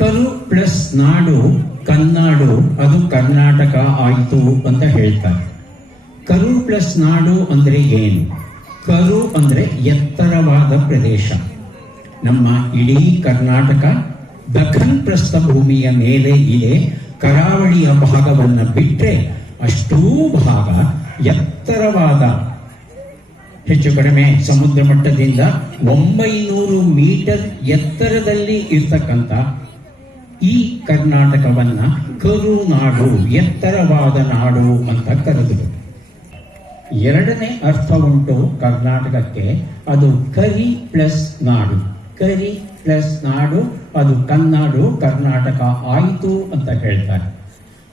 ಕರು ಪ್ಲಸ್ ನಾಡು ಕನ್ನಾಡು ಅದು ಕರ್ನಾಟಕ ಆಯಿತು ಅಂತ ಹೇಳ್ತಾರೆ. ಕರು ಪ್ಲಸ್ ನಾಡು ಅಂದ್ರೆ ಏನು? ಕರು ಅಂದ್ರೆ ಎತ್ತರವಾದ ಪ್ರದೇಶ. ನಮ್ಮ ಇಡೀ ಕರ್ನಾಟಕ ದಖನ್ ಪ್ರಸ್ಥಭೂಮಿಯ ಮೇಲೆ ಇದೆ. ಕರಾವಳಿಯ ಭಾಗವನ್ನು ಬಿಟ್ಟರೆ ಅಷ್ಟೂ ಭಾಗ ಎತ್ತರವಾದ, ಹೆಚ್ಚು ಕಡಿಮೆ ಸಮುದ್ರ ಮಟ್ಟದಿಂದ 900 ಮೀಟರ್ ಎತ್ತರದಲ್ಲಿ ಇರ್ತಕ್ಕಂಥ ಈ ಕರ್ನಾಟಕವನ್ನ ಕರುನಾಡು, ಎತ್ತರವಾದ ನಾಡು ಅಂತ ಕರೆದರು. ಎರಡನೇ ಅರ್ಥ ಉಂಟು ಕರ್ನಾಟಕಕ್ಕೆ, ಅದು ಕರಿ ಪ್ಲಸ್ ನಾಡು. ಕರಿ ಪ್ಲಸ್ ನಾಡು ಅದು ಕನ್ನಾಡು, ಕರ್ನಾಟಕ ಆಯಿತು ಅಂತ ಹೇಳ್ತಾರೆ.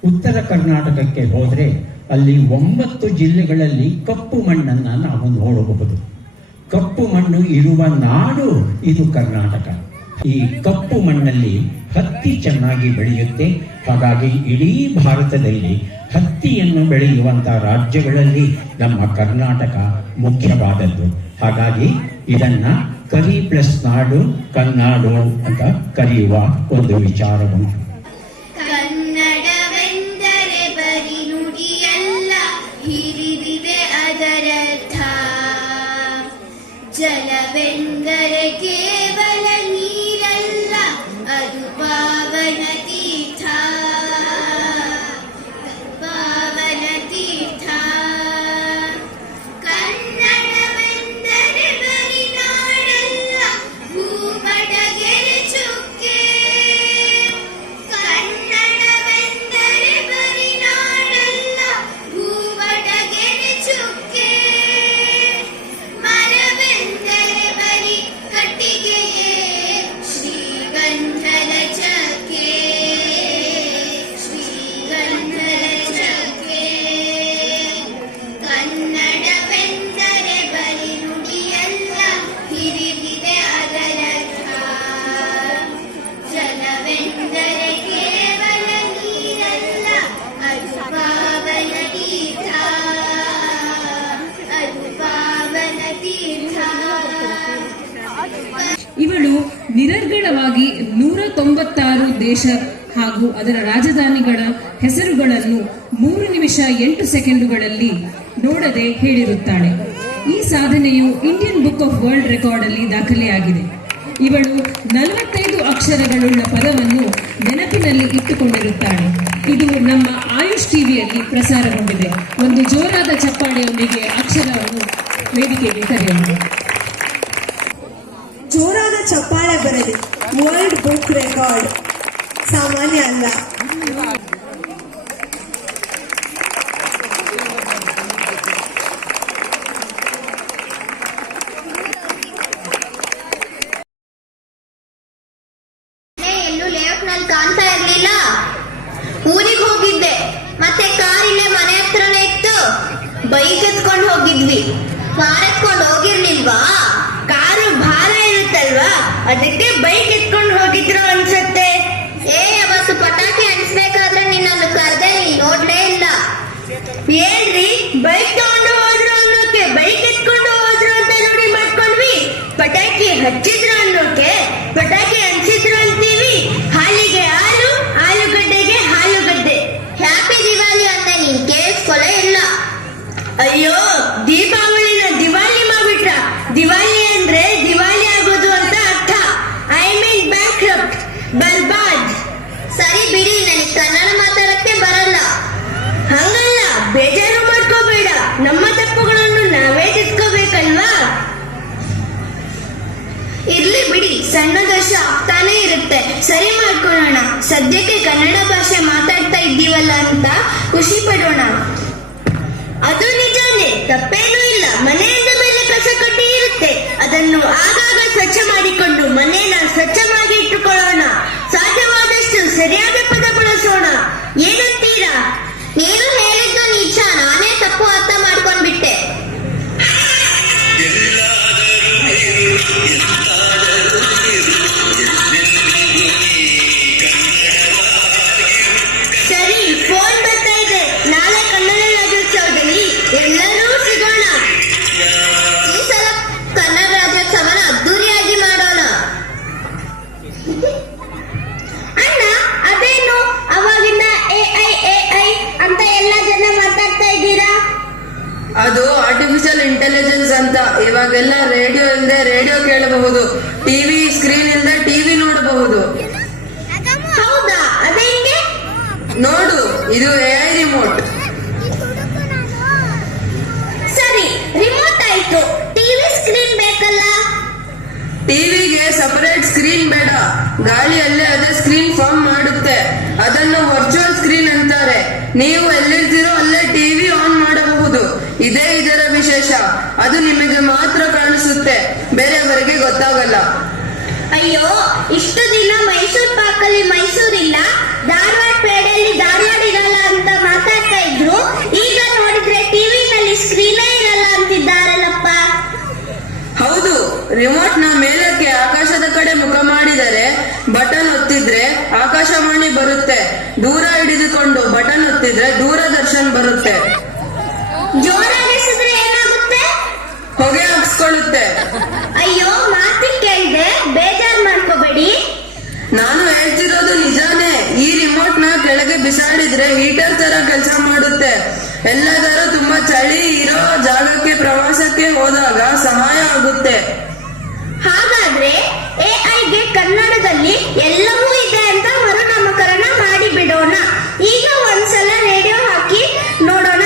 ಉತ್ತರ ಕರ್ನಾಟಕಕ್ಕೆ ಹೋದ್ರೆ ಅಲ್ಲಿ 9 ಜಿಲ್ಲೆಗಳಲ್ಲಿ ಕಪ್ಪು ಮಣ್ಣನ್ನ ನಾವು ನೋಡಬಹುದು. ಕಪ್ಪು ಮಣ್ಣು ಇರುವ ನಾಡು ಇದು ಕರ್ನಾಟಕ. ಈ ಕಪ್ಪು ಮಣ್ಣಲ್ಲಿ ಹತ್ತಿ ಚೆನ್ನಾಗಿ ಬೆಳೆಯುತ್ತೆ. ಹಾಗಾಗಿ ಇಡೀ ಭಾರತದಲ್ಲಿ ಹತ್ತಿಯನ್ನು ಬೆಳೆಯುವಂತಹ ರಾಜ್ಯಗಳಲ್ಲಿ ನಮ್ಮ ಕರ್ನಾಟಕ ಮುಖ್ಯವಾದದ್ದು. ಹಾಗಾಗಿ ಇದನ್ನ ಕರಿ ಪ್ಲಸ್ ನಾಡು, ಕನ್ನಾಡು ಅಂತ ಕರೆಯುವ ಒಂದು ವಿಚಾರ ಉಂಟು. ಕನ್ನಡವೆಂದರೆ ಬರಿ ನುಡಿಯಲ್ಲ, ಹಿರಿದಿದೆ ಅದರರ್ಥ. ಜಲವೆಂದರೆ ಕೇವಲ ನೀರಲ್ಲ, ಅದು ಪಾವನ ತೀರ್ಥ. ಪಾವನ ತೀರ್ಥ. ಕನ್ನಡವೆಂದರೆ ಬರಿ ನಾಡಲ್ಲ, ಭೂಪಟಗೆರೆ ಚುಕ್ಕೆ. ಕನ್ನಡವೆಂದರೆ ಬರಿ ನಾಡಲ್ಲ, ಭೂಪಟಗೆರೆ ಚುಕ್ಕೆ. ಮರವೆಂದರೆ ಬರಿ ಕಟ್ಟಿಗೆಯೇ, ಶ್ರೀಗಂಧದ ಚಕ್ಕೆ. ಶ್ರೀಗಂಧದ ಚಕ್ಕೆ. ಕನ್ನಡವೆಂದರೆ ಬರಿ ನುಡಿಯಲ್ಲ, ಹಿರಿದಿದೆ ಅದರರ್ಥ. ಜಲವೆಂದರೆ ಕೇವಲ ನೀರಲ್ಲ, ಅದು ಪಾವನ ತೀರ್ಥ. ಅದು ಪಾವನ ತೀರ್ಥ. ಇವಳು ನಿರರ್ಗಳವಾಗಿ 196 ದೇಶ ಹಾಗೂ ಅದರ ರಾಜಧಾನಿಗಳ ಹೆಸರುಗಳನ್ನು 3 ನಿಮಿಷ 8 ಸೆಕೆಂಡುಗಳಲ್ಲಿ ನೋಡದೆ ಹೇಳಿರುತ್ತಾಳೆ. ಈ ಸಾಧನೆಯು Indian Book of World Record ಅಲ್ಲಿ ದಾಖಲೆಯಾಗಿದೆ. ಇವಳು 45 ಅಕ್ಷರಗಳುಳ್ಳ ಪದವನ್ನು ನೆನಪಿನಲ್ಲಿ ಇಟ್ಟುಕೊಂಡಿರುತ್ತಾಳೆ. ಇದು ನಮ್ಮ ಆಯುಷ್ ಟಿವಿಯಲ್ಲಿ ಪ್ರಸಾರಗೊಂಡಿದೆ. ಒಂದು ಜೋರಾದ ಚಪ್ಪಾಳೆಯೊಂದಿಗೆ ಅಕ್ಷರವನ್ನು ವೇದಿಕೆಗೆ ಕರೆಯೋಣ. ಜೋರಾದ ಚಪ್ಪಾಳೆ ಬರಲಿ. ವರ್ಲ್ಡ್ ಬುಕ್ ರೆಕಾರ್ಡ್ ಸಾಮಾನ್ಯ ಅಲ್ಲ. ಎಲ್ಲೂ ಲೇಔಟ್ನಲ್ಲಿ ಕಾಣ್ತಾ ಇರ್ಲಿಲ್ಲ. ಊರಿಗೆ ಹೋಗಿದ್ದೆ, ಮತ್ತೆ ಕಾರ್ ಇಲ್ಲೇ ಮನೆ ಹತ್ರನೇ ಇತ್ತು. ಬೈಕ್ ಎತ್ಕೊಂಡು ಹೋಗಿದ್ವಿ. ಕಾರ್ ಎತ್ಕೊಂಡು ಹೋಗಿರ್ಲಿಲ್ವಾ? ಕಾರು ಭಾರ ಇರುತ್ತಲ್ವಾ, ಅದಕ್ಕೆ ಬೈಕ್ ಎತ್ಕೊಂಡು ಹೋಗಿದ್ರು ಅನ್ಸತ್ತೆ. ಅವತ್ತು ಪಟಾಕಿ ಅನ್ಸ್ಬೇಕಾದ್ರೆ ನಿನ್ನನ್ನು ಕರ್ದೆ, ನೀನ್ ನೋಡ್ಲೇ ಇಲ್ಲ. ಹೇಳ್ರಿ, ಬೈಕ್ ತಗೊಂಡು ಹೋದ್ರು ಅನ್ನೋಕೆ ಬೈಕ್ ಎತ್ಕೊಂಡು ಹೋದ್ರು ಅಂತ ನೋಡಿ ಮಾಡ್ಕೊಂಡ್ವಿ. ಪಟಾಕಿ ಹಚ್ಚಿದ್ರು ಅನ್ನೋಕೆ ಪಟಾಕಿ ಅನ್ಸಿದ್ರು ಅಂತೀವಿ. ಹಾಲಿಗೆ ಹಾಲು, ಆಲೂಗಡ್ಡೆಗೆ ಆಲೂಗಡ್ಡೆ. ಹ್ಯಾಪಿ ದಿವಾಲಿ ಅಂತ ನೀನ್ ಕೇಳಿಸ್ಕೊಳೇ ಇಲ್ಲ. ಅಯ್ಯೋ, ದೀಪಾವಳಿನ ದಿವಾಲಿ ಮಾಡ್ಬಿಟ್ರ. ದಿವಾಲಿ ಅಂದ್ರೆ ದಿವಾಲಿ ಆಗೋದು ಅಂತ ಅರ್ಥ. ಐ ಮೀನ್ ಬ್ಯಾಂಕ್ರಪ್ಟ್, ಬರ್ಬಾದ್. ಸರಿ ಬಿಡಿ, ನನಗೆ ಕನ್ನಡ ಮಾತಾಡಕ್ಕೆ ಬರಲ್ಲ. ಹಂಗಲ್ಲ, ಬೇಜಾರು ಮಾಡ್ಕೋಬೇಡ. ನಮ್ಮ ತಪ್ಪುಗಳನ್ನು ನಾವೇ ತಿದ್ಕೋಬೇಕಲ್ವಾ? ಇರ್ಲಿ ಬಿಡಿ, ಸಣ್ಣ ದೋಷ ಆಗ್ತಾನೆ ಇರುತ್ತೆ, ಸರಿ ಮಾಡ್ಕೊಳ್ಳೋಣ. ಸದ್ಯಕ್ಕೆ ಕನ್ನಡ ಭಾಷೆ ಮಾತಾಡ್ತಾ ಇದ್ದೀವಲ್ಲ ಅಂತ ಖುಷಿ ಪಡೋಣ. ಅದು ನಿಜಾನೇ, ತಪ್ಪೇನೂ ಇಲ್ಲ. ಮನೆಯಿಂದ ಮೇಲೆ ಕಸ ಕಟ್ಟಿ ಇರುತ್ತೆ, ಅದನ್ನು ಆಗಾಗ ಸ್ವಚ್ಛ ಮಾಡಿಕೊಂಡು ಮನೆಯನ್ನ ಸ್ವಚ್ಛವಾಗಿ ಇಟ್ಟುಕೊಳ್ಳೋಣ. ಸಾಧ್ಯವಾದಷ್ಟು ಸರಿಯಾದ ಪದ ಬಳಸೋಣ. ಏನಂತೀರಾ? ನೀನು ಹೇಳಿದ್ದು ನಿಜ, ನಾನೇ ತಪ್ಪು ಅರ್ಥ ಮಾಡ್ಕೊಂಡ್ಬಿಟ್ಟೆ. ಸರಿ, ಫೋನ್ ಬರ್ತಾ ಇದೆ. ನಾಳೆ ಕನ್ನಡ ರಾಜ್ಯೋತ್ಸವದಲ್ಲಿ ಎಲ್ಲರೂ ಸಿಗೋಣ. ಈ ಸಲ ಕನ್ನಡ ರಾಜ್ಯೋತ್ಸವನ ಅದ್ದೂರಿಯಾಗಿ ಮಾಡೋಣ. ಅದು ಆರ್ಟಿಫಿಷಿಯಲ್ ಇಂಟೆಲಿಜೆನ್ಸ್ ಅಂತ. ಇವಾಗೆಲ್ಲ ರೇಡಿಯೋ ಇಲ್ಲದೆ ರೇಡಿಯೋ ಕೇಳಬಹುದು, ಟಿವಿ ಸ್ಕ್ರೀನ್ ಇಲ್ಲದೆ ಟಿವಿ ನೋಡಬಹುದು. ಹೌದಾ, ಅದೇಂಗೆ? ನೋಡು, ಇದು AI ರಿಮೋಟ್. ಸರಿ, ರಿಮೋಟ್ ಆಯ್ತು, ಟಿವಿ ಸ್ಕ್ರೀನ್ ಬೇಕಲ್ಲ? ಟಿವಿಗೆ ಸಪರೇಟ್ ಸ್ಕ್ರೀನ್ ಬೇಡ, ಗಾಳಿಯಲ್ಲೇ ಅದೇ ಸ್ಕ್ರೀನ್ ಫಾರ್ಮ್ ಮಾಡುತ್ತೆ. ಅದನ್ನು ವರ್ಚುವಲ್ ಸ್ಕ್ರೀನ್ ಅಂತಾರೆ. ನೀವು ಎಲ್ಲಿರ್ತೀರೋ ಅಲ್ಲೇ ಟಿವಿ ಆನ್ ಮಾಡಬಹುದು. ಇದೇ ಇದರ ವಿಶೇಷ. ಅದು ನಿಮಗೆ ಮಾತ್ರ ಕಾಣಿಸುತ್ತೆ, ಬೇರೆಯವರಿಗೆ ಗೊತ್ತಾಗಲ್ಲ. ಅಯ್ಯೋ, ಇಷ್ಟು ದಿನ ಮೈಸೂರು ಪಾಕಲ್ಲಿ ಮೈಸೂರಿಲ್ಲ, ಧಾರವಾಡ ಪೇಡೆಯಲ್ಲಿ ಧಾರವಾಡ ಇರಲ್ಲ ಅಂತ ಮಾತಾಡ್ತಾ ಇದ್ರು. ಈಗ ನೋಡಿದ್ರೆ ಟಿವಿನಲ್ಲಿ ಸ್ಕ್ರೀನೇ ಇರಲ್ಲ ಅಂತಿದ್ದಾರಲ್ಲಪ್ಪ. ಹೌದು, ರಿಮೋಟ್ ನ ಮೇಲಕ್ಕೆ ಆಕಾಶದ ಕಡೆ ಮುಖ ಮಾಡಿದರೆ ಬಟನ್ ಒತ್ತಿದ್ರೆ ಆಕಾಶವಾಣಿ ಬರುತ್ತೆ. ದೂರ ಹಿಡಿದುಕೊಂಡು ಬಟನ್ ಒತ್ತಿದ್ರೆ ದೂರದರ್ಶನ್ ಬರುತ್ತೆ. ಜೋರಾಗಿಸಿದ್ರೆ ಏನಾಗುತ್ತೆ? ಹೊಗೆ ಹಾಕ್ಸ್ಕೊಳ್ಳುತ್ತೆ. ಅಯ್ಯೋ, ಮಾತಿ ಕೇಳಿದೆ, ಬೇಜಾರ್ ಮಾಡ್ಕೋಬೇಡಿ. ನಾನು ಹೇಳ್ತಿರೋದು ನಿಜಾನೇ. ಈ ರಿಮೋಟ್ ನ ಕೆಳಗೆ ಬಿಸಾಡಿದ್ರೆ ಹೀಟರ್ ತರ ಕೆಲಸ ಮಾಡುತ್ತೆ. ಎಲ್ಲಾದರೂ ತುಂಬಾ ಚಳಿ ಇರೋ ಜಾಗಕ್ಕೆ ಪ್ರವಾಸಕ್ಕೆ ಹೋದಾಗ ಸಹಾಯ ಆಗುತ್ತೆ. ಹಾಗಾದ್ರೆ ಎಐಗೆ ಕನ್ನಡದಲ್ಲಿ ಎಲ್ಲವೂ ಇದೆ ಅಂತ ಮರುನಾಮಕರಣ ಮಾಡಿ ಬಿಡೋಣ. ಈಗ ಒಂದ್ಸಲ ರೇಡಿಯೋ ಹಾಕಿ ನೋಡೋಣ.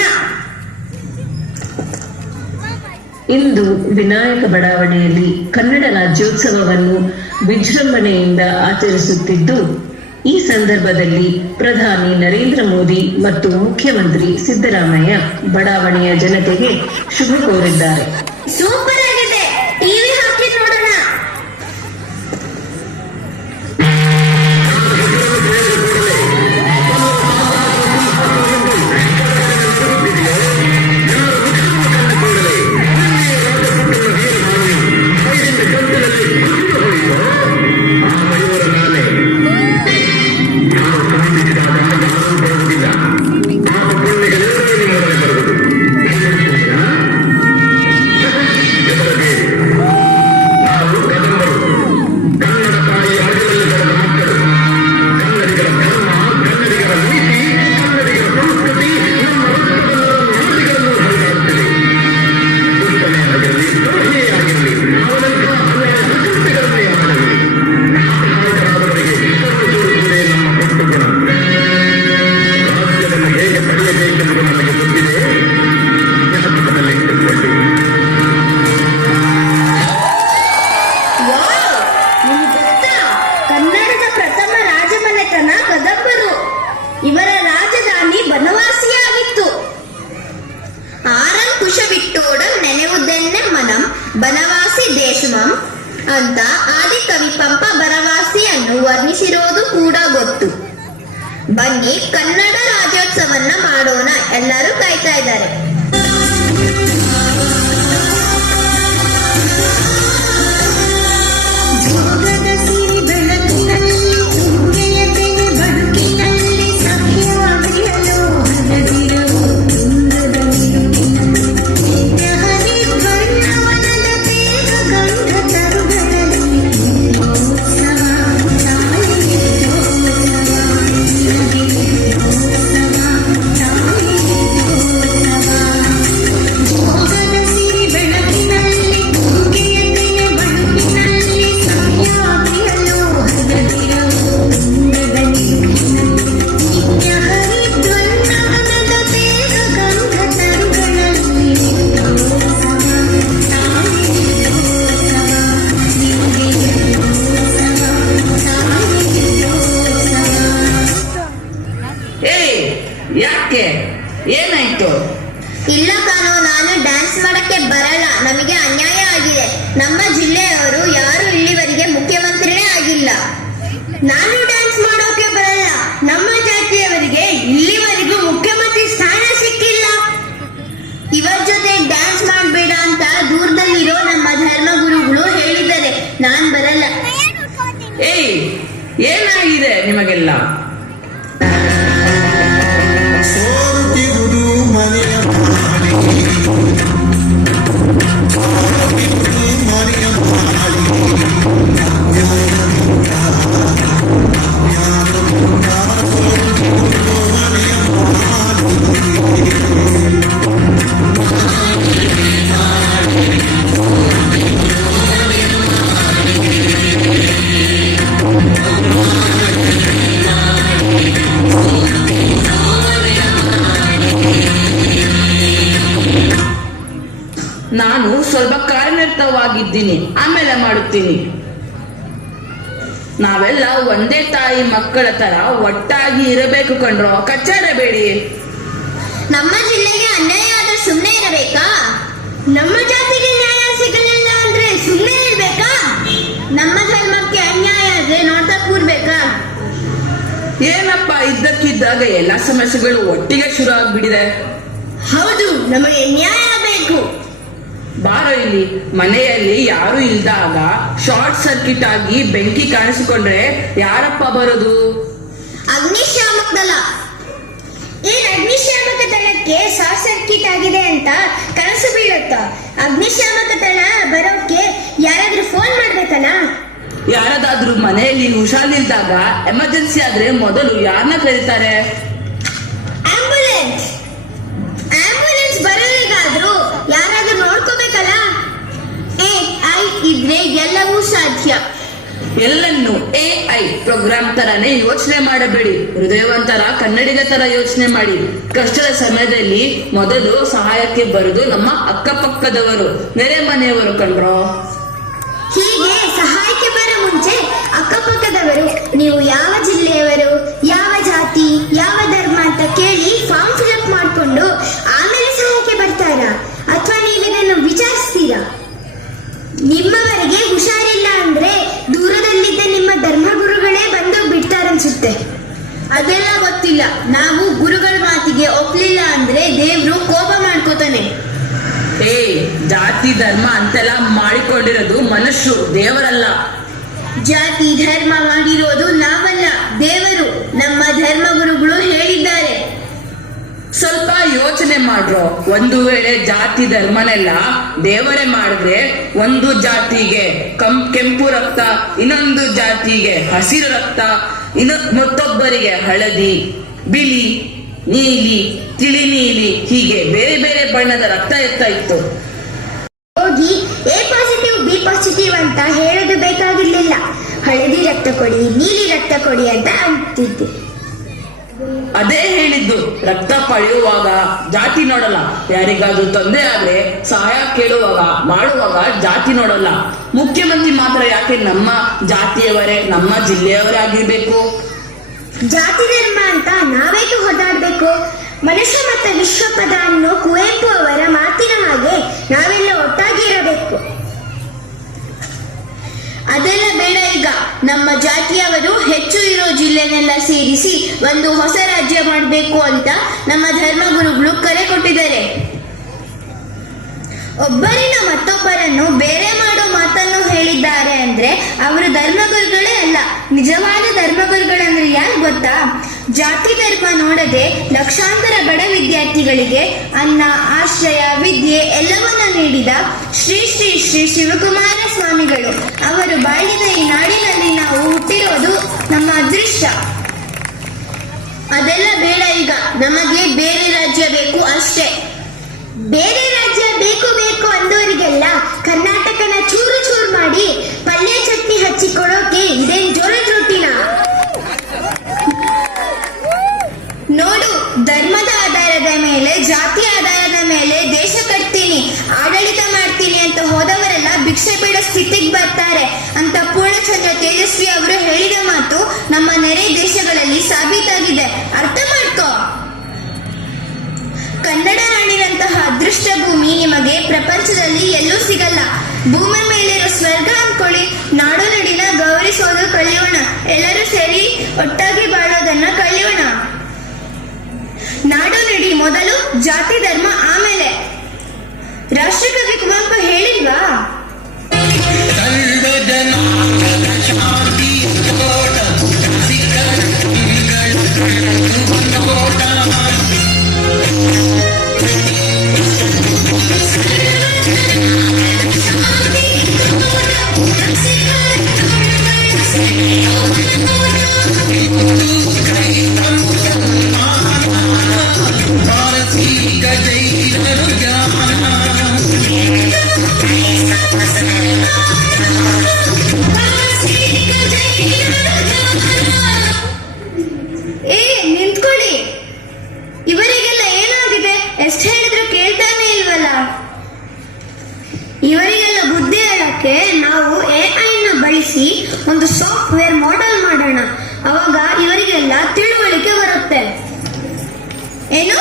ಇಂದು ವಿನಾಯಕ ಬಡಾವಣೆಯಲ್ಲಿ ಕನ್ನಡ ರಾಜ್ಯೋತ್ಸವವನ್ನು ವಿಜೃಂಭಣೆಯಿಂದ ಆಚರಿಸುತ್ತಿದ್ದು, ಈ ಸಂದರ್ಭದಲ್ಲಿ ಪ್ರಧಾನಿ ನರೇಂದ್ರ ಮೋದಿ ಮತ್ತು ಮುಖ್ಯಮಂತ್ರಿ ಸಿದ್ದರಾಮಯ್ಯ ಬಡಾವಣೆಯ ಜನತೆಗೆ ಶುಭ ಕೋರಿದ್ದಾರೆ. ಸೂಪರ್ ಆಗಿದೆ, ಟಿವಿ ಹಾಕಿ ನೋಡೋಣ. ಇವರ ರಾಜಧಾನಿ ಬನವಾಸಿಯಾಗಿತ್ತು. ಆರಂ ಕುಶವಿಟ್ಟೋಡಂ ನೆನೆವುದೆನ್ನೆ ಮನಂ ಬನವಾಸಿ ದೇಶಮಂ ಅಂತ ಆದಿಕವಿ ಪಂಪ ಬನವಾಸಿಯನ್ನು ವರ್ಣಿಸಿರೋದು ಕೂಡ ಗೊತ್ತು. ಬನ್ನಿ ಕನ್ನಡ ರಾಜ್ಯೋತ್ಸವನ್ನ ಮಾಡೋಣ, ಎಲ್ಲರೂ ಕಾಯ್ತಾ ಇದ್ದಾರೆ. ಯಾಕೆ, ಏನಾಯ್ತು? ಇಲ್ಲ ಕಾನೋ, ನಾನು ಡ್ಯಾನ್ಸ್ ಮಾಡಕ್ಕೆ ಬರಲ್ಲ. ನಮಗೆ ಅನ್ಯಾಯ ಆಗಿದೆ. ನಮ್ಮ ಜಿಲ್ಲೆಯವರು ಯಾರು ಇಲ್ಲಿವರೆಗೆ ಮುಖ್ಯಮಂತ್ರಿನೇ ಆಗಿಲ್ಲ. ನಾನು ಡ್ಯಾನ್ಸ್ ಮಾಡೋಕೆ ಬರಲ್ಲ. ನಮ್ಮ ಜಾತಿಯವರಿಗೆ ಇಲ್ಲಿವರೆಗೂ ಮುಖ್ಯಮಂತ್ರಿ ಸ್ಥಾನ ಸಿಕ್ಕಿಲ್ಲ. ಇವರ ಜೊತೆ ಡ್ಯಾನ್ಸ್ ಮಾಡಬೇಡ ಅಂತ ದೂರದಲ್ಲಿರೋ ನಮ್ಮ ಧರ್ಮಗುರುಗಳು ಹೇಳಿದ್ದಾರೆ. ನಾನ್ ಬರಲ್ಲ. ಏನಾಗಿದೆ ನಿಮಗೆಲ್ಲ? ಸೋರುತ್ತಿರುವುದು ಮನೆಯ ಮನೆಯ ನಾನು ಸ್ವಲ್ಪ ಕಾರ್ಯನಿರತವಾಗಿದ್ದೀನಿ, ಆಮೇಲೆ ಮಾಡುತ್ತೀನಿ. ನಾವೆಲ್ಲ ಒಂದೇ ತಾಯಿ ಮಕ್ಕಳ ತರ ಒಟ್ಟಾಗಿ ಇರಬೇಕು ಕಣ್ರೋ, ಕಚ್ಚಾಡಬೇಡಿ. ನಮ್ಮ ಜಿಲ್ಲೆಗೆ ಅನ್ಯಾಯ ಆದ್ರೆ ಸುಮ್ಮನೆ ಇರಬೇಕಾ? ನಮ್ಮ ಜಾತಿಗೆ ನ್ಯಾಯ ಸಿಗಲಿಲ್ಲ ಅಂದ್ರೆ ಸುಮ್ಮನೆ ಇರ್ಬೇಕಾ? ನಮ್ಮ ಧರ್ಮಕ್ಕೆ ಅನ್ಯಾಯ ಆದ್ರೆ ನೋಡ್ತಾ ಕೂರ್ಬೇಕಾ? ಏನಪ್ಪ ಇದ್ದಕ್ಕಿದ್ದಾಗ ಎಲ್ಲಾ ಸಮಸ್ಯೆಗಳು ಒಟ್ಟಿಗೆ ಶುರು ಆಗ್ಬಿಟ್ಟಿದೆ. ಹೌದು, ನಮಗೆ ನ್ಯಾಯ ಬೇಕು. ಬಾರೋ ಇಲ್ಲಿ. ಮನೆಯಲ್ಲಿ ಯಾರು ಇಲ್ದಾಗ ಶಾರ್ಟ್ ಸರ್ಕ್ಯೂಟ್ ಆಗಿ ಬೆಂಕಿ ಕಾಣಿಸಿಕೊಂಡ್ರೆ ಯಾರಪ್ಪ ಬರೋದು? ಅಗ್ನಿಶಾಮಕ ದಳ. ಏನ್ ಅಗ್ನಿಶಾಮಕ ದಳಕ್ಕೆ ಶಾರ್ಟ್ ಸರ್ಕ್ಯೂಟ್ ಆಗಿದೆ ಅಂತ ಕನಸು ಬೀಳುತ್ತ? ಅಗ್ನಿಶಾಮಕ ದಳ ಬರೋಕೆ ಯಾರಾದ್ರೂ ಫೋನ್ ಮಾಡ್ಬೇಕಲ್ಲ? ಯಾರದಾದ್ರೂ ಮನೆಯಲ್ಲಿ ಹುಷಾರಿಲ್ದಾಗ ಎಮರ್ಜೆನ್ಸಿ ಆದ್ರೆ ಮೊದಲು ಯಾರನ್ನ ಕರೀತಾರೆ? ಆಂಬ್ಯುಲೆನ್ಸ್. ಆಂಬ್ಯುಲೆನ್ಸ್ ಬರೋರಿಗಾದ್ರೂ ಯಾರಾದ್ರೂ ನೋಡ್ಕೋಬೇಕಲ್ಲ? AI ಇದ್ರೆ ಎಲ್ಲವೂ ಸಾಧ್ಯ. ಎಲ್ಲನ್ನು AI ಪ್ರೋಗ್ರಾಮ್ ತರಾನೇ ಯೋಚನೆ ಮಾಡಬೇಡಿ. ಹೃದಯವಂತರ ಕನ್ನಡಿಗ ತರ ಯೋಚನೆ ಮಾಡಿ. ಕಷ್ಟದ ಸಮಯದಲ್ಲಿ ಮೊದಲು ಸಹಾಯಕ್ಕೆ ಬರುವುದು ನಮ್ಮ ಅಕ್ಕಪಕ್ಕದವರು, ನೆರೆ ಮನೆಯವರು ಕಣ್ರೋ. ಹೀಗೆ ಸಹಾಯಕ್ಕೆ ಬರೋ ಮುಂಚೆ ಅಕ್ಕಪಕ್ಕದವರು, ನೀವು ಯಾವ ಜಿಲ್ಲೆಯವರು, ಯಾವ ಜಾತಿ, ಯಾವ ಧರ್ಮ ಅಂತ ಕೇಳಿ ಫಾರ್ಮ್ ಫಿಲ್ಅಪ್ ಮಾಡಿಕೊಂಡು ಆಮೇಲೆ ಸಹಾಯಕ್ಕೆ ಬರ್ತಾರಾ? ಅಥವಾ ನೀವಿದನ್ನು ವಿಚಾರಿಸ್ತೀರಾ? ನಿಮ್ಮವರಿಗೆ ಹುಷಾರಿಲ್ಲ ಅಂದ್ರೆ ದೂರದಲ್ಲಿದ್ದ ನಿಮ್ಮ ಧರ್ಮಗುರುಗಳೇ ಬಂದು ಬಿಡ್ತಾರನ್ಸುತ್ತೆ. ಅದೆಲ್ಲ ಗೊತ್ತಿಲ್ಲ. ನಾವು ಗುರುಗಳ ಮಾತಿಗೆ ಒಪ್ಲಿಲ್ಲ ಅಂದ್ರೆ ದೇವ್ರು ಕೋಪ ಮಾಡ್ಕೋತಾನೆ. ಜಾತಿ ಧರ್ಮ ಅಂತೆಲ್ಲ ಮಾಡಿಕೊಂಡಿರೋದು ಮನುಷ್ಯರು, ದೇವರಲ್ಲ. ಜಾತಿ ಧರ್ಮ ಮಾಡಿರೋದು ನಾವಲ್ಲ, ದೇವರು. ನಮ್ಮ ಧರ್ಮಗುರುಗಳು ಹೇಳಿದ್ದಾರೆ. ಸ್ವಲ್ಪ ಯೋಚನೆ ಮಾಡ್ರೋ. ಒಂದು ವೇಳೆ ಜಾತಿ ಧರ್ಮನೆಲ್ಲ ದೇವರೇ ಮಾಡಿದ್ರೆ ಒಂದು ಜಾತಿಗೆ ಕೆಂಪು ರಕ್ತ, ಇನ್ನೊಂದು ಜಾತಿಗೆ ಹಸಿರು ರಕ್ತ, ಮತ್ತೊಬ್ಬರಿಗೆ ಹಳದಿ, ಬಿಳಿ, ನೀಲಿ, ತಿಳಿ ನೀಲಿ, ಹೀಗೆ ಬೇರೆ ಬೇರೆ ಬಣ್ಣದ ರಕ್ತ ಇರ್ತಾ ಇತ್ತು. ಹೋಗಿ A ಪಾಸಿಟಿವ್ B ಪಾಸಿಟಿವ್ ಅಂತ ಹೇಳೋದು ಬೇಕಾಗಿರ್ಲಿಲ್ಲ. ಹಳದಿ ರಕ್ತ ಕೊಡಿ, ನೀಲಿ ರಕ್ತ ಕೊಡಿ ಅಂತ ಅಂತಿದ್ದೆ. ಅದೇ ಹೇಳಿದ್ದು, ರಕ್ತ ಪಡೆಯುವಾಗ ಜಾತಿ ನೋಡಲ್ಲ. ಯಾರಿಗಾದ್ರೂ ತೊಂದರೆ ಆದ್ರೆ ಸಹಾಯ ಕೇಳುವಾಗ ಮಾಡುವಾಗ ಜಾತಿ ನೋಡಲ್ಲ. ಮುಖ್ಯಮಂತ್ರಿ ಮಾತ್ರ ಯಾಕೆ ನಮ್ಮ ಜಾತಿಯವರೇ, ನಮ್ಮ ಜಿಲ್ಲೆಯವರೇ ಆಗಿರ್ಬೇಕು? ಜಾತಿ ಧರ್ಮ ಅಂತ ನಾವೇಕೆ ಹೊದಾಡ್ಬೇಕು? ಮನುಷ್ಯ ಮತ್ತು ವಿಶ್ವಪದ ಅನ್ನೋ ಕುವೆಂಪು ಅವರ ಮಾತಿನ ಹಾಗೆ ನಾವೆಲ್ಲ ಒಟ್ಟಾಗಿ ಇರಬೇಕು. ಅದೆಲ್ಲ ಬೇಡ. ಈಗ ನಮ್ಮ ಜಾತಿಯವರು ಹೆಚ್ಚು ಇರೋ ಜಿಲ್ಲೆನೆಲ್ಲ ಸೇರಿಸಿ ಒಂದು ಹೊಸ ರಾಜ್ಯ ಮಾಡಬೇಕು ಅಂತ ನಮ್ಮ ಧರ್ಮಗುರುಗಳು ಕರೆ ಕೊಟ್ಟಿದ್ದಾರೆ. ಒಬ್ಬರಿನ ಮತ್ತೊಬ್ಬರನ್ನು ಬೇರೆ ಮಾಡೋ ಮಾತನ್ನು ಹೇಳಿದ್ದಾರೆ ಅಂದ್ರೆ ಅವರು ಧರ್ಮಗುರುಗಳೇ ಅಲ್ಲ. ನಿಜವಾದ ಧರ್ಮಗುರುಗಳಂದ್ರೆ ಯಾರು ಗೊತ್ತಾ? ಜಾತಿ ಧರ್ಮ ನೋಡದೆ ಲಕ್ಷಾಂತರ ಬಡ ವಿದ್ಯಾರ್ಥಿಗಳಿಗೆ ಅನ್ನ, ಆಶ್ರಯ, ವಿದ್ಯೆ ಎಲ್ಲವನ್ನ ನೀಡಿದ ಶ್ರೀ ಶ್ರೀ ಶ್ರೀ ಶಿವಕುಮಾರ ಸ್ವಾಮಿಗಳು. ಅವರು ಬಾಳಿದ ಈ ನಾಡಿನಲ್ಲಿ ನಾವು ಹುಟ್ಟಿರೋದು ನಮ್ಮ ಅದೃಷ್ಟ. ಅದೆಲ್ಲ ಬೇಡ. ಈಗ ನಮಗೆ ಬೇರೆ ರಾಜ್ಯ ಬೇಕು ಅಷ್ಟೇ. ಬೇರೆ ರಾಜ್ಯ ಬೇಕು ಬೇಕು ಅಂದವರಿಗೆಲ್ಲ ಕರ್ನಾಟಕನ ಚೂರು ಚೂರು ಮಾಡಿ ಪಲ್ಯ ಚಟ್ನಿ ಹಚ್ಚಿಕೊಡೋಕೆ ಇದೇನ್ ಜೋಳದ ರೊಟ್ಟಿನ? ನೋಡು, ಧರ್ಮದ ಆಧಾರದ ಮೇಲೆ, ಜಾತಿ ಆಧಾರದ ಮೇಲೆ ದೇಶ ಕಟ್ತೀನಿ, ಆಡಳಿತ ಮಾಡ್ತೀನಿ ಅಂತ ಹೋದವರೆಲ್ಲ ಭಿಕ್ಷೆ ಬೇಡೋ ಸ್ಥಿತಿಗೆ ಬರ್ತಾರೆ ಅಂತ ಪೂರ್ಣಚಂದ್ರ ತೇಜಸ್ವಿ ಅವರು ಹೇಳಿದ ಮಾತು ನಮ್ಮ ನೆರೆ ದೇಶಗಳಲ್ಲಿ ಸಾಬೀತಾಗಿದೆ. ಅರ್ಥ ಮಾಡ್ಕೋ. ಕನ್ನಡ ನಾಡಿನಂತಹ ಅದೃಷ್ಟ ಭೂಮಿ ನಿಮಗೆ ಪ್ರಪಂಚದಲ್ಲಿ ಎಲ್ಲೂ ಸಿಗಲ್ಲ. ಭೂಮಿ ಮೇಲಿರೋ ಸ್ವರ್ಗ ಅನ್ಕೊಳ್ಳಿ. ನಾಡು ನಡಿನ ಗೌರವಿಸೋದು ಕಲಿಯೋಣ. ಎಲ್ಲರೂ ಸೇರಿ ಒಟ್ಟಾಗಿ ಬಾಳೋದನ್ನ ಕಲಿಯೋಣ. ನಾಡು ನುಡಿ ಮೊದಲು, ಜಾತಿ ಧರ್ಮ ಆಮೇಲೆ. ರಾಷ್ಟ್ರಕವಿ ಕುವೆಂಪು ಹೇಳಿಲ್ವಾ? ನಾವು AI ನ ಬಳಸಿ ಒಂದು ಸಾಫ್ಟ್ವೇರ್ ಮಾಡೆಲ್ ಮಾಡೋಣ. ಅವಾಗ ಇವರಿಗೆಲ್ಲ ತಿಳುವಳಿಕೆ ಬರುತ್ತೆ. ಏನು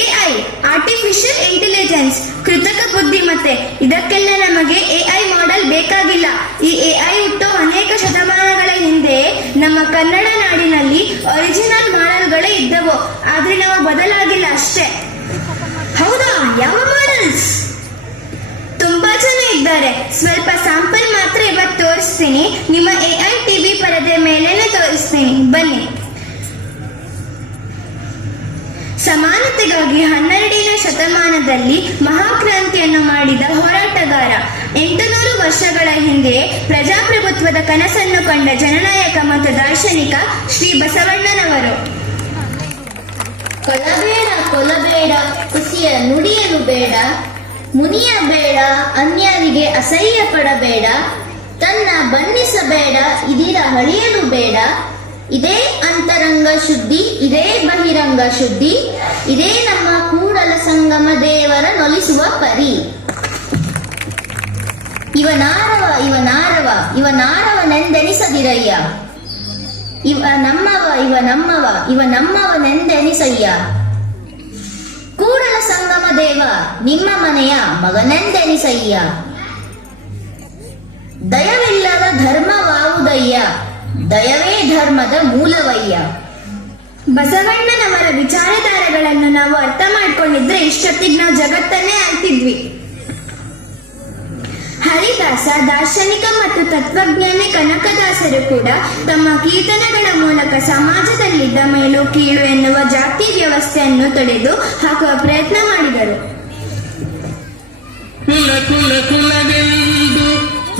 AI, ಆರ್ಟಿಫಿಷಿಯಲ್ ಇಂಟೆಲಿಜೆನ್ಸ್, ಕೃತಕ ಬುದ್ಧಿಮತ್ತೆ. ಇದಕ್ಕೆಲ್ಲ ನಮಗೆ AI ಮಾಡೆಲ್ ಬೇಕಾಗಿಲ್ಲ. ಈ AI ಹುಟ್ಟು ಅನೇಕ ಶತಮಾನಗಳ ಹಿಂದೆ ನಮ್ಮ ಕನ್ನಡ ನಾಡಿನಲ್ಲಿ ಒರಿಜಿನಲ್ ಮಾಡೆಲ್ಗಳೇ ಇದ್ದವು, ಆದ್ರೆ ನಾವು ಬದಲಾಗಿಲ್ಲ ಅಷ್ಟೇ. ಹೌದಾ? ಯಾವ ಮಾಡೆಲ್ಸ್? ತುಂಬಾ ಜನ ಇದ್ದಾರೆ. ಸ್ವಲ್ಪ ಸ್ಯಾಂಪಲ್ ಮಾತ್ರ ಇವತ್ತು ತೋರಿಸ್ತೀನಿ. ನಿಮ್ಮ AI ಟಿವಿ ಪರದೆ ಮೇಲೇನೆ ತೋರಿಸ್ತೀನಿ, ಬನ್ನಿ. ಸಮಾನತೆಗಾಗಿ 12ನೇ ಶತಮಾನದಲ್ಲಿ ಮಹಾಕ್ರಾಂತಿಯನ್ನು ಮಾಡಿದ ಹೋರಾಟಗಾರ, 800 ವರ್ಷಗಳ ಹಿಂದೆ ಪ್ರಜಾಪ್ರಭುತ್ವದ ಕನಸನ್ನು ಕಂಡ ಜನನಾಯಕ ಮತ್ತು ದಾರ್ಶನಿಕ ಶ್ರೀ ಬಸವಣ್ಣನವರು. ಕೊಲಬೇಡ ಕೊಲಬೇಡ ಕುಸಿಯ ನುಡಿಯಲು ಬೇಡ, ಮುನಿಯ ಬೇಡ ಅನ್ಯರಿಗೆ ಅಸಹ್ಯ ಪಡಬೇಡ, ತನ್ನ ಬಣ್ಣಿಸಬೇಡ ಇದಿರ ಹಳಿಯಲು ಬೇಡ. ಇದೇ ಅಂತರಂಗ ಶುದ್ಧಿ, ಇದೇ ಬಹಿರಂಗ ಶುದ್ಧಿ, ಇದೇ ನಮ್ಮ ಕೂಡಲ ಸಂಗಮ ದೇವರ ನೊಲಿಸುವ ಪರಿ. ಇವನಾರವ ಇವನಾರವ ಇವನಾರವನೆಂದೆನಿಸದಿರಯ್ಯ, ಇವ ನಮ್ಮವನೆಂದೆನಿಸಯ್ಯ. ಕೂಡಲ ಸಂಗಮ ದೇವ ನಿಮ್ಮ ಮನೆಯ ಮಗನೆಂದೆನಿಸಯ್ಯ. ದಯವಿಲ್ಲದ ಧರ್ಮವಾವುದಯ್ಯ, ದಯವೇ ಧರ್ಮದ ಮೂಲವಯ್ಯ. ಬಸವಣ್ಣನವರ ವಿಚಾರಧಾರೆಗಳನ್ನು ನಾವು ಅರ್ಥ ಮಾಡ್ಕೊಂಡಿದ್ರೆ ಇಷ್ಟೊತ್ತಿಗೆ ನಾವು ಜಗತ್ತನ್ನೇ ಆಳ್ತಿದ್ವಿ. ಹರಿದಾಸ, ದಾರ್ಶನಿಕ ಮತ್ತು ತತ್ವಜ್ಞಾನಿ ಕನಕದಾಸರು ಕೂಡ ತಮ್ಮ ಕೀರ್ತನೆಗಳ ಮೂಲಕ ಸಮಾಜದಲ್ಲಿದ್ದ ಮೇಲು ಕೀಳು ಎನ್ನುವ ಜಾತಿ ವ್ಯವಸ್ಥೆಯನ್ನು ತೊಡೆದು ಹಾಕುವ ಪ್ರಯತ್ನ ಮಾಡಿದರು. ಕುಲ ಕುಲ ಕುಲವೆಂದು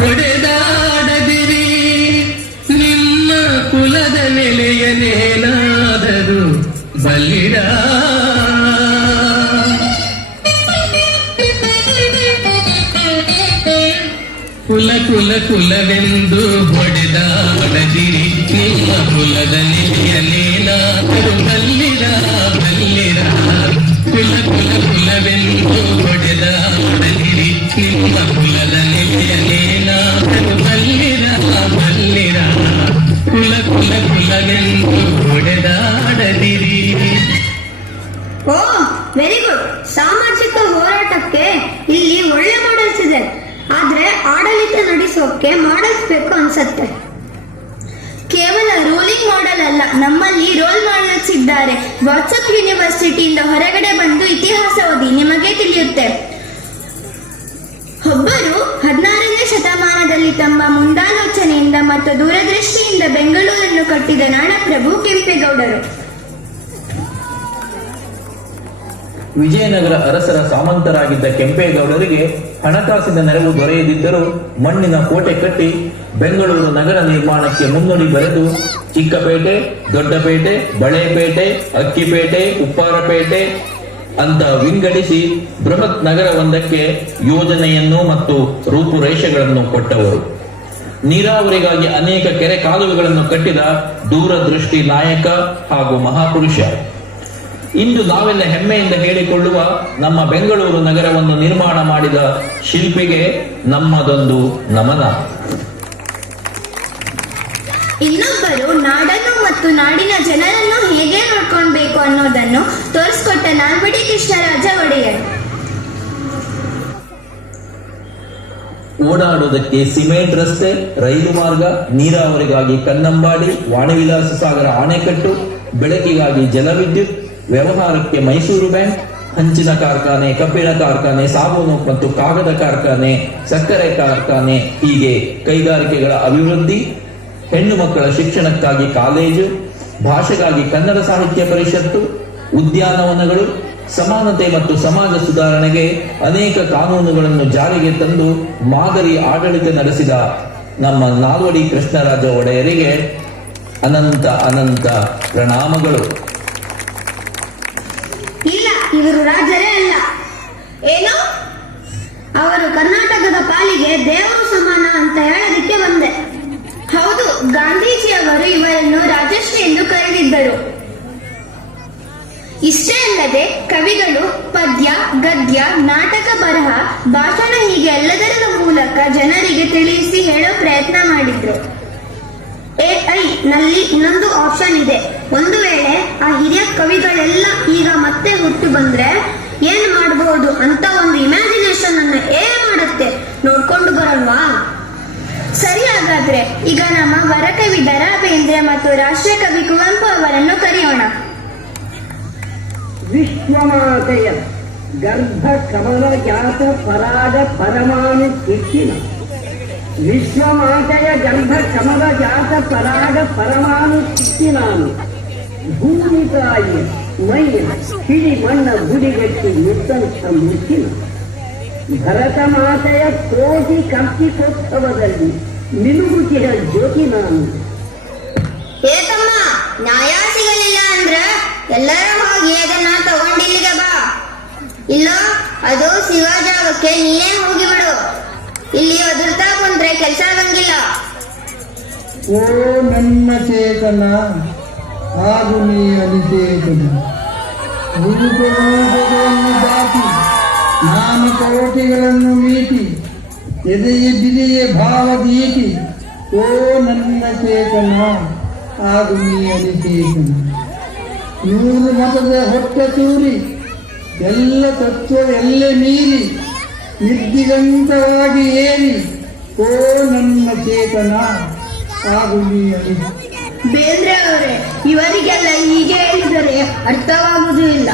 ಹೊಡೆದಾಡದಿರಿ, ನಿಮ್ಮ ಕುಲದ ನೆಲೆಯನೇನಾದರೂ ಬಲ್ಲಿರ. ಕುಲ ಕುಲ ಕುಲವೆಂದು ಹೊಡೆದಾಡದಿರಿ, ನಿಮ್ಮ ಕುಲದ ನೆಲೆಯನೇನಾದರೂ ಬಲ್ಲಿರ ಬಲ್ಲಿರ. ಕುಲ ಕುಲ ಕುಲವೆಂದು ಹೊಡೆದಾಡದಿರಿ, ನಿಮ್ಮ ಕುಲದ ನೆಲೆಯನೇನಾದರೂ ಬಲ್ಲಿರ ಬಲ್ಲಿರ. ಕುಲ ಕುಲ ಕುಲವೆಂದು ಹೊಡೆದಾಡದಿರಿ. ಓ, ವೆರಿ ಗುಡ್. ಸಾಮಾಜಿಕ ಹೋರಾಟಕ್ಕೆ ಇಲ್ಲಿ ಒಳ್ಳೆ ಮಾಡೆಲ್ಸ್ ಇದೆ, ಆದ್ರೆ ಆಡಳಿತ ನಡೆಸೋಕೆ ಮಾಡೆಲ್ಸ್ ಬೇಕು ಅನ್ಸತ್ತೆ. ಕೇವಲ ರೂಲಿಂಗ್ ಮಾಡೆಲ್ ಅಲ್ಲ, ನಮ್ಮಲ್ಲಿ ರೋಲ್ ಮಾಡೆಲ್ಸ್ ಇದ್ದಾರೆ. ವಾಟ್ಸಪ್ ಯೂನಿವರ್ಸಿಟಿಯಿಂದ ಹೊರಗಡೆ ಬಂದು ಇತಿಹಾಸ ಓದಿ, ನಿಮಗೆ ತಿಳಿಯುತ್ತೆ. ಒಬ್ಬರು 16ನೇ ಶತಮಾನದಲ್ಲಿ ತಮ್ಮ ಮುಂದಾಲೋಚನೆಯಿಂದ ಮತ್ತು ದೂರದೃಷ್ಟಿಯಿಂದ ಬೆಂಗಳೂರನ್ನು ಕಟ್ಟಿದ ನಾಡಪ್ರಭು ಕೆಂಪೇಗೌಡರು. ವಿಜಯನಗರ ಅರಸರ ಸಾಮಂತರಾಗಿದ್ದ ಕೆಂಪೇಗೌಡರಿಗೆ ಹಣಕಾಸಿನ ನೆರವು ದೊರೆಯದಿದ್ದರೂ ಮಣ್ಣಿನ ಕೋಟೆ ಕಟ್ಟಿ ಬೆಂಗಳೂರು ನಗರ ನಿರ್ಮಾಣಕ್ಕೆ ಮುನ್ನುಡಿ ಬರೆದು ಚಿಕ್ಕಪೇಟೆ, ದೊಡ್ಡಪೇಟೆ, ಬಳೆಪೇಟೆ, ಅಕ್ಕಿಪೇಟೆ, ಉಪ್ಪಾರಪೇಟೆ ಅಂತ ವಿಂಗಡಿಸಿ ಬೃಹತ್ ನಗರವೊಂದಕ್ಕೆ ಯೋಜನೆಯನ್ನು ಮತ್ತು ರೂಪುರೇಷೆಗಳನ್ನು ಕೊಟ್ಟವರು. ನೀರಾವರಿಗಾಗಿ ಅನೇಕ ಕೆರೆ ಕಾಲುವೆಗಳನ್ನು ಕಟ್ಟಿದ ದೂರದೃಷ್ಟಿ ನಾಯಕ ಹಾಗೂ ಮಹಾಪುರುಷ. ಇಂದು ನಾವೆಲ್ಲ ಹೆಮ್ಮೆಯಿಂದ ಹೇಳಿಕೊಳ್ಳುವ ನಮ್ಮ ಬೆಂಗಳೂರು ನಗರವನ್ನು ನಿರ್ಮಾಣ ಮಾಡಿದ ಶಿಲ್ಪಿಗೆ ನಮ್ಮದೊಂದು ನಮನ. ಇನ್ನೊಬ್ಬರು ನಾಡನ್ನು ಮತ್ತು ನಾಡಿನ ಜನರನ್ನು ಹೇಗೆ ನೋಡ್ಕೊಳ್ಬೇಕು ಅನ್ನೋದನ್ನು ತೋರಿಸ್ಕೊಟ್ಟ ನಾಲ್ವಡಿ ಕೃಷ್ಣರಾಜ ಒಡೆಯರ್. ಓಡಾಡುವುದಕ್ಕೆ ಸಿಮೆಂಟ್ ರಸ್ತೆ, ರೈಲು ಮಾರ್ಗ, ನೀರಾವರಿಗಾಗಿ ಕನ್ನಂಬಾಡಿ, ವಾಣಿವಿಲಾಸ ಸಾಗರ ಅಣೆಕಟ್ಟು, ಬೆಳಕಿಗಾಗಿ ಜಲವಿದ್ಯುತ್, ವ್ಯವಹಾರಕ್ಕೆ ಮೈಸೂರು ಬ್ಯಾಂಕ್, ಹಂಚಿನ ಕಾರ್ಖಾನೆ, ಕಬ್ಬಿಣ ಕಾರ್ಖಾನೆ, ಸಾಬೂನು ಮತ್ತು ಕಾಗದ ಕಾರ್ಖಾನೆ, ಸಕ್ಕರೆ ಕಾರ್ಖಾನೆ, ಹೀಗೆ ಕೈಗಾರಿಕೆಗಳ ಅಭಿವೃದ್ಧಿ, ಹೆಣ್ಣು ಮಕ್ಕಳ ಶಿಕ್ಷಣಕ್ಕಾಗಿ ಕಾಲೇಜು, ಭಾಷೆಗಾಗಿ ಕನ್ನಡ ಸಾಹಿತ್ಯ ಪರಿಷತ್ತು, ಉದ್ಯಾನವನಗಳು, ಸಮಾನತೆ ಮತ್ತು ಸಮಾಜ ಸುಧಾರಣೆಗೆ ಅನೇಕ ಕಾನೂನುಗಳನ್ನು ಜಾರಿಗೆ ತಂದು ಮಾದರಿ ಆಡಳಿತ ನಡೆಸಿದ ನಮ್ಮ ನಾಲ್ವಡಿ ಕೃಷ್ಣರಾಜ ಒಡೆಯರಿಗೆ ಅನಂತ ಅನಂತ ಪ್ರಣಾಮಗಳು. ಇಲ್ಲ, ಇವರು ರಾಜರೇ ಅಲ್ಲ. ಏನು? ಅವರು ಕರ್ನಾಟಕದ ಪಾಲಿಗೆ ದೇವರು ಸಮಾನ ಅಂತ ಹೇಳೋದಕ್ಕೆ ಬಂದೆ. ಹೌದು, ಗಾಂಧೀಜಿಯವರು ಇವರನ್ನು ರಾಜಶ್ರೀ ಎಂದು ಕರೆದಿದ್ದರು. ಇಷ್ಟೇ ಅಲ್ಲದೆ ಕವಿಗಳು ಪದ್ಯ, ಗದ್ಯ, ನಾಟಕ, ಬರಹ, ಭಾಷಣ ಹೀಗೆ ಎಲ್ಲದರ ಮೂಲ ಮೂಲಕ ಜನರಿಗೆ ತಿಳಿಸಿ ಹೇಳೋ ಪ್ರಯತ್ನ ಮಾಡಿದ್ರು. AI ನಲ್ಲಿ ಇನ್ನೊಂದು ಆಪ್ಷನ್ ಇದೆ. ಒಂದು ವೇಳೆ ಆ ಹಿರಿಯ ಕವಿಗಳೆಲ್ಲ ಈಗ ಮತ್ತೆ ಹುಟ್ಟು ಬಂದ್ರೆ ಏನ್ ಮಾಡಬಹುದು ಅಂತ ಒಂದು ಇಮ್ಯಾಜಿನೇಷನ್ ಅನ್ನ ಮಾಡುತ್ತೆ. ನೋಡ್ಕೊಂಡು ಬರೋಣವಾ? ಸರಿ, ಹಾಗಾದ್ರೆ ಈಗ ನಮ್ಮ ವರಕವಿ ದ ರಾ ಬೇಂದ್ರೆ ಮತ್ತು ರಾಷ್ಟ್ರೀಯ ಕವಿ ಕುವೆಂಪು ಅವರನ್ನು ಕರೆಯೋಣ. ವಿಶ್ವಮಾತೆಯ ಗರ್ಭ ಕಮಲ ಜಾತ ಪರಾಗ ಪರಮಾಣು ಕಿಚ್ಚಿನ ವಿಶ್ವಮಾತೆಯ ಗರ್ಭ ಕಮಲ ಜಾತ ಪರಾಗ ಪರಮಾಣು ಕಿಚ್ಚಿನಾನು ಭೂಮಿ ತಾಯಿಯ ಮೈಯ ಹಿಡಿ ಮಣ್ಣ ಗುಡಿಗಟ್ಟಿ ಮುತ್ತಂತ ಮುಚ್ಚಿನ ಭರತ ಮಾತೆಯ ಕೋಟಿ ಕಾರ್ತಿಕೋತ್ಸವದಲ್ಲಿ ಮಿನುಗುತ್ತಿನ ಜ್ಯೋತಿ ನಾನು. ಏತಮ್ಮ, ನ್ಯಾಯ ಸಿಗಲಿಲ್ಲ ಅಂದ್ರ ಎಲ್ಲರೂ ಹೋಗಿ ಅದನ್ನ ತಗೊಂಡಿಲ್ಲಿಗೆ ಬಾ. ಇಲ್ಲ ಅದು ಸಿಗೋ ಜಾಗಕ್ಕೆ ನೀನೇ ಹೋಗಿ ಬಿಡು. ಇಲ್ಲಿ ಒದರ್ತಾ ಕುಂತ್ರೆ ಕೆಲಸ ಆಗಂಗಿಲ್ಲ. ಓ ನನ್ನ ಚೇತನ, ಹಾಗೂ ನೀ ಅನಿಚೇತನ, ರೂಪಗಳನ್ನು ದಾಟಿ ನಾಮಕೋಟಿಗಳನ್ನು ಮೀಟಿ ಎದೆಯ ಬಿಲಿಯ ಭಾವದೀಟಿ. ಓ ನನ್ನ ಚೇತನ, ಹಾಗೂ ನೀ ಅನಿಚೇತನ. 100 ಮತದ ಹೊಟ್ಟೆ ತೂರಿ ಎಲ್ಲ ತತ್ವ ಎಲ್ಲೆ ಮೀರಿ ನಿರ್ದಿಗಂತವಾಗಿ ಏರಿ. ಓ ನನ್ನ ಚೇತನ, ಹಾಗೂ ನೀ ಅನಿಚೇತನ. ಬೇಂದ್ರೆ ಅವರೇ, ಇವರಿಗೆಲ್ಲ ಹೀಗೆ ಹೇಳಿದರೆ ಅರ್ಥವಾಗುವುದಿಲ್ಲ.